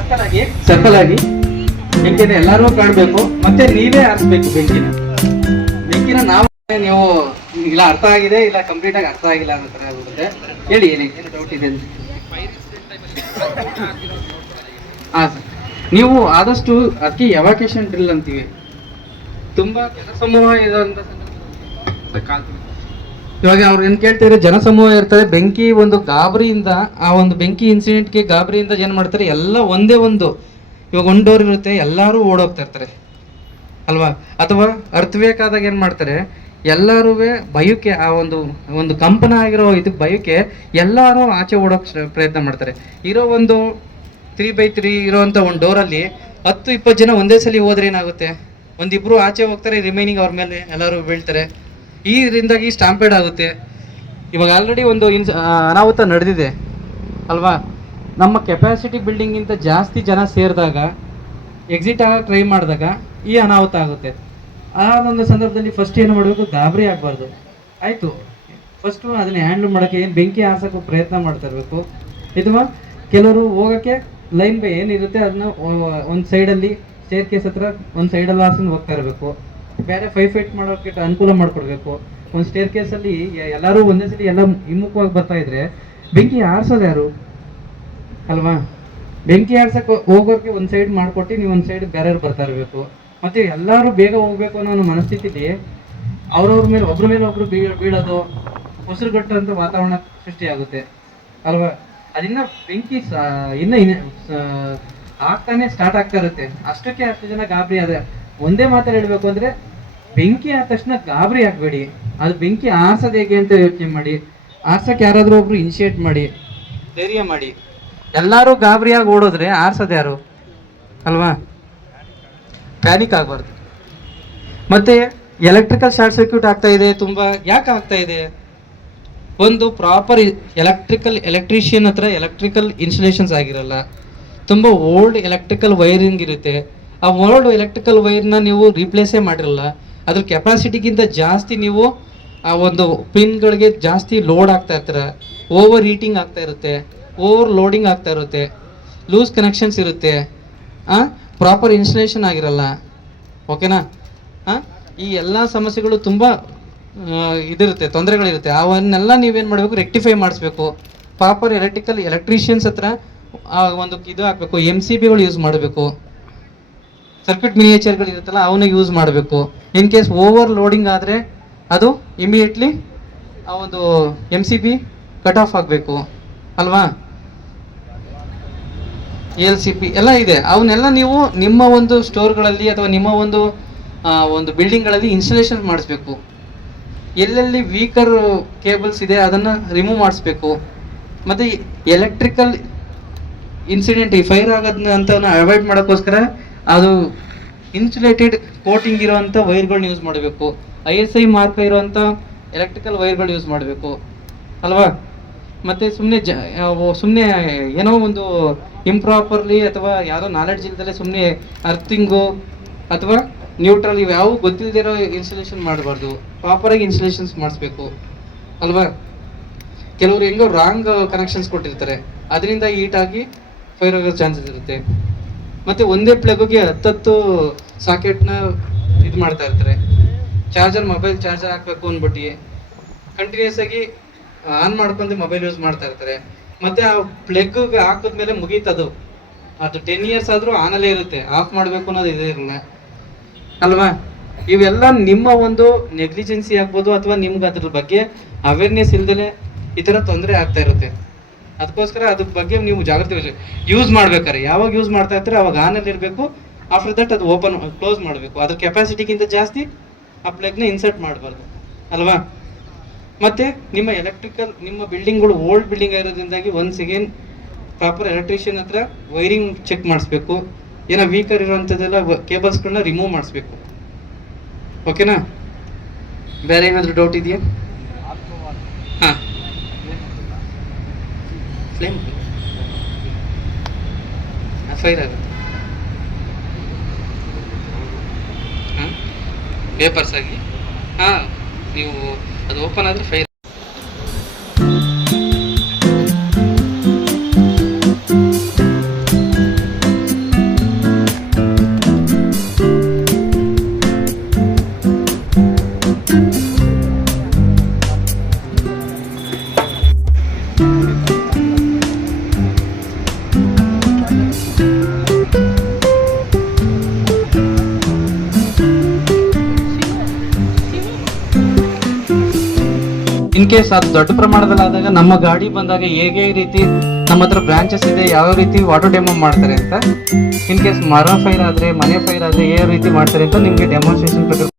Circle ಆಗಿ ಬೆಂಕಿನ ಎಲ್ಲರೂ ಕಾಣಬೇಕು, ಮತ್ತೆ ನೀವೇ ಆರಿಸ್ಬೇಕು ಬೆಂಕಿನ ನಾವು ನೀವು ಇಲ್ಲ ಅರ್ಥ ಆಗಿದೆ ಇಲ್ಲ ಕಂಪ್ಲೀಟ್ ಆಗಿ ಅರ್ಥ ಆಗಿಲ್ಲ ಅನ್ನೋ ತರ ಆಗುತ್ತೆ. ಹೇಳಿ ಏನು ಡೌಟ್ ಇದೆ? ಹಾ ಸರ್, ನೀವು ಆದಷ್ಟು ಅದಕ್ಕೆ ಎವಾಕ್ಯೂಷನ್ ಡ್ರಿಲ್ ಅಂತೀವಿ. ತುಂಬಾ ಜನಸಮೂಹ ಇರೋಂಥ ಇವಾಗ ಅವ್ರು ಏನ್ ಕೇಳ್ತಿದ್ರೆ ಜನಸಮೂಹ ಇರ್ತದೆ, ಬೆಂಕಿ ಒಂದು ಗಾಬರಿಯಿಂದ ಆ ಒಂದು ಬೆಂಕಿ ಇನ್ಸಿಡೆಂಟ್ಗೆ ಗಾಬರಿಯಿಂದ ಏನ್ ಮಾಡ್ತಾರೆ ಎಲ್ಲ ಒಂದೇ ಒಂದು ಇವಾಗ ಒಂದು ಡೋರ್ ಇರುತ್ತೆ, ಎಲ್ಲರೂ ಓಡೋಗ್ತಾ ಇರ್ತಾರೆ ಅಲ್ವಾ? ಅಥವಾ ಅರ್ಥವೇಕ್ ಆದಾಗ ಏನ್ ಮಾಡ್ತಾರೆ ಎಲ್ಲರೂ ಭಯಕ್ಕೆ ಆ ಒಂದು ಕಂಪನ ಆಗಿರೋ ಇದಕ್ಕೆ ಭಯಕ್ಕೆ ಎಲ್ಲರೂ ಆಚೆ ಓಡೋಕ್ ಪ್ರಯತ್ನ ಮಾಡ್ತಾರೆ. ಇರೋ ಒಂದು 3x3 ಇರೋಂಥ ಒಂದು ಡೋರಲ್ಲಿ 10-20 ಜನ ಒಂದೇ ಸಲ ಹೋದ್ರೆ ಏನಾಗುತ್ತೆ? ಒಂದಿಬ್ರು ಆಚೆ ಹೋಗ್ತಾರೆ, ರಿಮೈನಿಂಗ್ ಅವ್ರ ಮೇಲೆ ಎಲ್ಲರೂ ಬೀಳ್ತಾರೆ. ಈ ಇದರಿಂದಾಗಿ ಸ್ಟಾಂಪೇಡ್ ಆಗುತ್ತೆ. ಇವಾಗ ಆಲ್ರೆಡಿ ಒಂದು ಅನಾಹುತ ನಡೆದಿದೆ ಅಲ್ವಾ? ನಮ್ಮ ಕೆಪಾಸಿಟಿ ಬಿಲ್ಡಿಂಗಿಂತ ಜಾಸ್ತಿ ಜನ ಸೇರಿದಾಗ ಎಕ್ಸಿಟ್ ಆಗ ಟ್ರೈ ಮಾಡಿದಾಗ ಈ ಅನಾಹುತ ಆಗುತ್ತೆ. ಆ ಒಂದು ಸಂದರ್ಭದಲ್ಲಿ ಫಸ್ಟ್ ಏನು ಮಾಡಬೇಕು? ಗಾಬರಿ ಆಗಬಾರ್ದು. ಆಯಿತು, ಫಸ್ಟು ಅದನ್ನ ಹ್ಯಾಂಡಲ್ ಮಾಡೋಕ್ಕೆ ಏನು ಬೆಂಕಿ ಆರ್ಸೋಕ್ಕೆ ಪ್ರಯತ್ನ ಮಾಡ್ತಾ ಇರಬೇಕು. ಅಥವಾ ಕೆಲವರು ಹೋಗೋಕ್ಕೆ ಲೈನ್ ಬೈ ಏನಿರುತ್ತೆ ಅದನ್ನ ಒಂದು ಸೈಡಲ್ಲಿ ಸ್ಟೇರ್ ಕೇಸ್ ಹತ್ರ ಒಂದು ಸೈಡಲ್ಲಿ ಹಾಸ್ಕೊಂಡು ಹೋಗ್ತಾ ಇರಬೇಕು. ಬೇರೆ ಫೈಟ್ ಮಾಡೋಕ್ಕೆ ಅನುಕೂಲ ಮಾಡಿಕೊಡ್ಬೇಕು. ಒಂದು ಸ್ಟೇರ್ ಕೇಸಲ್ಲಿ ಎಲ್ಲರೂ ಒಂದೇ ಸಲ ಎಲ್ಲ ಹಿಮ್ಮುಖವಾಗಿ ಬರ್ತಾ ಇದ್ರೆ ಬೆಂಕಿ ಆರ್ಸೋದು ಯಾರು ಅಲ್ವಾ? ಬೆಂಕಿ ಆರ್ಸಕ್ಕೆ ಹೋಗೋಕ್ಕೆ ಒಂದು ಸೈಡ್ ಮಾಡಿಕೊಟ್ಟು ನೀವು ಒಂದು ಸೈಡ್ ಬೇರೆಯವ್ರು ಬರ್ತಾ ಇರಬೇಕು. ಮತ್ತೆ ಎಲ್ಲರೂ ಬೇಗ ಹೋಗ್ಬೇಕು ಅನ್ನೋ ಒಂದು ಮನಸ್ಥಿತಿಲಿ ಅವ್ರವ್ರ ಮೇಲೆ ಒಬ್ರು ಬೀಳೋದು, ಉಸಿರುಗಟ್ಟಂತ ವಾತಾವರಣ ಸೃಷ್ಟಿಯಾಗುತ್ತೆ ಅಲ್ವಾ? ಅದನ್ನ ಬೆಂಕಿ ಆಗ್ತಾನೆ ಸ್ಟಾರ್ಟ್ ಆಗ್ತಾ ಇರುತ್ತೆ. ಅಷ್ಟಕ್ಕೆ ಅಷ್ಟು ಜನ ಗಾಬರಿ ಆದ. ಒಂದೇ ಮಾತಲ್ಲಿ ಹೇಳ್ಬೇಕು ಅಂದ್ರೆ, ಬೆಂಕಿ ಆದ ತಕ್ಷಣ ಗಾಬರಿ ಆಗ್ಬೇಡಿ. ಅದು ಬೆಂಕಿ ಆರ್ಸೋದು ಹೇಗೆ ಅಂತ ಯೋಚನೆ ಮಾಡಿ. ಆರ್ಸಕ್ಕೆ ಯಾರಾದ್ರೂ ಒಬ್ರು ಇನಿಷಿಯೇಟ್ ಮಾಡಿ, ಧೈರ್ಯ ಮಾಡಿ. ಎಲ್ಲರೂ ಗಾಬರಿಯಾಗಿ ಓಡೋದ್ರೆ ಆರ್ಸೋದು ಯಾರು ಅಲ್ವಾ? ಪ್ಯಾನಿಕ್ ಆಗಬಾರ್ದು. ಮತ್ತೆ ಎಲೆಕ್ಟ್ರಿಕಲ್ ಶಾರ್ಟ್ ಸರ್ಕ್ಯೂಟ್ ಆಗ್ತಾ ಇದೆ. ತುಂಬಾ ಯಾಕೆ ಆಗ್ತಾ ಇದೆ? ಒಂದು ಪ್ರಾಪರ್ ಎಲೆಕ್ಟ್ರಿಷಿಯನ್ ಹತ್ರ ಎಲೆಕ್ಟ್ರಿಕಲ್ ಇನ್ಸ್ಟಾಲೇಷನ್ಸ್ ಆಗಿರಲ್ಲ. ತುಂಬ ಓಲ್ಡ್ ಎಲೆಕ್ಟ್ರಿಕಲ್ ವೈರಿಂಗ್ ಇರುತ್ತೆ. ಆ ಓಲ್ಡ್ ಎಲೆಕ್ಟ್ರಿಕಲ್ ವೈರ್ನ ನೀವು ರೀಪ್ಲೇಸೇ ಮಾಡಿರಲ್ಲ. ಅದ್ರ ಕೆಪಾಸಿಟಿಗಿಂತ ಜಾಸ್ತಿ ನೀವು ಆ ಒಂದು ಪಿನ್ಗಳಿಗೆ ಜಾಸ್ತಿ ಲೋಡ್ ಆಗ್ತಾ ಇರ್ತಾರೆ. ಓವರ್ ಹೀಟಿಂಗ್ ಆಗ್ತಾ ಇರುತ್ತೆ, ಓವರ್ ಲೋಡಿಂಗ್ ಆಗ್ತಾ ಇರುತ್ತೆ, ಲೂಸ್ ಕನೆಕ್ಷನ್ಸ್ ಇರುತ್ತೆ, ಪ್ರಾಪರ್ ಇನ್ಸ್ಟಾಲೇಷನ್ ಆಗಿರಲ್ಲ. ಓಕೆನಾ? ಈ ಎಲ್ಲ ಸಮಸ್ಯೆಗಳು ತುಂಬ ಇದಿರುತ್ತೆ, ತೊಂದರೆಗಳಿರುತ್ತೆ. ಅವನ್ನೆಲ್ಲ ನೀವೇನು ಮಾಡಬೇಕು? ರೆಕ್ಟಿಫೈ ಮಾಡಿಸ್ಬೇಕು. ಪ್ರಾಪರ್ ಎಲೆಕ್ಟ್ರಿಷಿಯನ್ಸ್ ಹತ್ರ ಒಂದು ಇದು ಹಾಕಬೇಕು. MCBಗಳು ಯೂಸ್ ಮಾಡಬೇಕು. ಸರ್ಕ್ಯೂಟ್ ಮಿನಿಯೇಚರ್ಗಳು ಇರುತ್ತಲ್ಲ ಅವನ್ನ ಯೂಸ್ ಮಾಡಬೇಕು. ಇನ್ ಕೇಸ್ ಓವರ್ ಲೋಡಿಂಗ್ ಆದರೆ ಅದು ಇಮಿಡಿಯೇಟ್ಲಿ ಆ ಒಂದು MCB ಕಟ್ ಆಫ್ ಆಗಬೇಕು ಅಲ್ವಾ? LCP ಎಲ್ಲ ಇದೆ. ಅವನ್ನೆಲ್ಲ ನೀವು ನಿಮ್ಮ ಒಂದು ಸ್ಟೋರ್ಗಳಲ್ಲಿ ಅಥವಾ ನಿಮ್ಮ ಒಂದು ಬಿಲ್ಡಿಂಗ್ಗಳಲ್ಲಿ ಇನ್ಸ್ಟಾಲೇಷನ್ ಮಾಡಿಸ್ಬೇಕು. ಎಲ್ಲೆಲ್ಲಿ ವೀಕರ್ ಕೇಬಲ್ಸ್ ಇದೆ ಅದನ್ನು ರಿಮೂವ್ ಮಾಡಿಸ್ಬೇಕು. ಮತ್ತು ಎಲೆಕ್ಟ್ರಿಕಲ್ ಇನ್ಸಿಡೆಂಟ್ ಫೈರ್ ಆಗೋದನ್ನ ಅಂತ ಅವಾಯ್ಡ್ ಮಾಡೋಕ್ಕೋಸ್ಕರ ಅದು ಇನ್ಸುಲೇಟೆಡ್ ಕೋಟಿಂಗ್ ಇರೋವಂಥ ವೈರ್ಗಳನ್ನ ಯೂಸ್ ಮಾಡಬೇಕು. ISI ಮಾರ್ಕ್ ಇರೋವಂಥ ಎಲೆಕ್ಟ್ರಿಕಲ್ ವೈರ್ಗಳು ಯೂಸ್ ಮಾಡಬೇಕು ಅಲ್ವಾ? ಮತ್ತು ಸುಮ್ಮನೆ ಏನೋ ಒಂದು ಇಂಪ್ರಾಪರ್ಲಿ ಅಥವಾ ಯಾವುದೋ ನಾಲೆಡ್ಜ್ ಇಲ್ದಲೆ ಸುಮ್ಮನೆ ಅರ್ಥಿಂಗು ಅಥವಾ ನ್ಯೂಟ್ರಲ್ ಇವ್ಯಾವು ಗೊತ್ತಿಲ್ಲದಿರೋ ಇನ್ಸ್ಟಾಲೇಷನ್ ಮಾಡಬಾರ್ದು. ಪ್ರಾಪರಾಗಿ ಇನ್ಸ್ಟಾಲೇಷನ್ಸ್ ಮಾಡಿಸ್ಬೇಕು ಅಲ್ವಾ? ಕೆಲವರು ಹೆಂಗೋ ರಾಂಗ್ ಕನೆಕ್ಷನ್ಸ್ ಕೊಟ್ಟಿರ್ತಾರೆ, ಅದರಿಂದ ಹೀಟಾಗಿ ಫೈರ್ ಆಗೋ ಚಾನ್ಸಸ್ ಇರುತ್ತೆ. ಮತ್ತು ಒಂದೇ ಪ್ಲಗ್ಗೆ 10 ಸಾಕೆಟ್ನ ಇದು ಮಾಡ್ತಾ ಇರ್ತಾರೆ. ಮೊಬೈಲ್ ಚಾರ್ಜರ್ ಹಾಕಬೇಕು ಅಂದ್ಬಿಟ್ಟು ಕಂಟಿನ್ಯೂಸ್ ಆಗಿ ಆನ್ ಮಾಡ್ಕೊಂಡು ಮೊಬೈಲ್ ಯೂಸ್ ಮಾಡ್ತಾ ಇರ್ತಾರೆ. ಮತ್ತು ಆ ಪ್ಲಗ್ಗೆ ಹಾಕಿದ್ಮೇಲೆ ಮುಗೀತದು. ಅದು 10 years ಆದರೂ ಆನಲ್ಲೇ ಇರುತ್ತೆ. ಆಫ್ ಮಾಡಬೇಕು ಅನ್ನೋದು ಇದೇ ಇರಲ್ಲ ಅಲ್ವಾ? ಇವೆಲ್ಲ ನಿಮ್ಮ ಒಂದು ನೆಗ್ಲಿಜೆನ್ಸಿ ಆಗ್ಬೋದು, ಅಥವಾ ನಿಮ್ಗೆ ಅದ್ರ ಬಗ್ಗೆ ಅವೇರ್ನೆಸ್ ಇಲ್ದಲೆ ಈ ಥರ ತೊಂದರೆ ಆಗ್ತಾ ಇರುತ್ತೆ. ಅದಕ್ಕೋಸ್ಕರ ಅದ್ರ ಬಗ್ಗೆ ನೀವು ಜಾಗ್ರತೆ ಯೂಸ್ ಮಾಡ್ಬೇಕಾರೆ ಯಾವಾಗ ಯೂಸ್ ಮಾಡ್ತಾ ಇರ್ತಾರೆ ಅವಾಗ ಆನಲ್ಲಿ ಇರಬೇಕು. ಆಫ್ಟರ್ ದಟ್ ಅದು ಕ್ಲೋಸ್ ಮಾಡಬೇಕು. ಅದ್ರ ಕೆಪಾಸಿಟಿಗಿಂತ ಜಾಸ್ತಿ ಆ ಪ್ಲಗ್ನ ಇನ್ಸರ್ಟ್ ಮಾಡಬಾರ್ದು ಅಲ್ವಾ? ಮತ್ತು ನಿಮ್ಮ ಬಿಲ್ಡಿಂಗ್ಗಳು ಓಲ್ಡ್ ಬಿಲ್ಡಿಂಗ್ ಆಗಿರೋದ್ರಿಂದಾಗಿ ಒನ್ಸ್ ಅಗೇನ್ ಪ್ರಾಪರ್ ಎಲೆಕ್ಟ್ರಿಷಿಯನ್ ಹತ್ರ ವೈರಿಂಗ್ ಚೆಕ್ ಮಾಡಿಸ್ಬೇಕು. ಏನೋ ವೀಕರ್ ಇರೋವಂಥದ್ದೆಲ್ಲ ಕೇಬಲ್ಸ್ಗಳನ್ನ ರಿಮೂವ್ ಮಾಡಿಸ್ಬೇಕು. ಓಕೆನಾ? ಬೇರೆ ಏನಾದರೂ ಡೌಟ್ ಇದೆಯಾ? ಹಾಂ, ಫ್ಲೇಮ್ ಫೈರ್ ಆಗುತ್ತೆ. ಹಾಂ, ಪೇಪರ್ಸ್ ಆಗಿ ನೀವು ಅದು ಓಪನ್ ಆದರೆ ಫೈರ್. ಇನ್ ಕೇಸ್ ಅದು ದೊಡ್ಡ ಪ್ರಮಾಣದಲ್ಲಿ ಆದಾಗ ನಮ್ಮ ಗಾಡಿ ಬಂದಾಗ ಹೇಗೆ ರೀತಿ ನಮ್ಮ ಹತ್ರ ಬ್ರಾಂಚಸ್ ಇದೆ, ಯಾವ ರೀತಿ ವಾಟರ್ ಡೆಮೋ ಮಾಡ್ತಾರೆ ಅಂತ, ಇನ್ ಕೇಸ್ ಮರ ಫೈರ್ ಆದ್ರೆ, ಮನೆ ಫೈರ್ ಆದ್ರೆ ಯಾವ ರೀತಿ ಮಾಡ್ತಾರೆ ಅಂತ ನಿಮ್ಗೆ ಡೆಮಾನ್ಸ್ಟ್ರೇಷನ್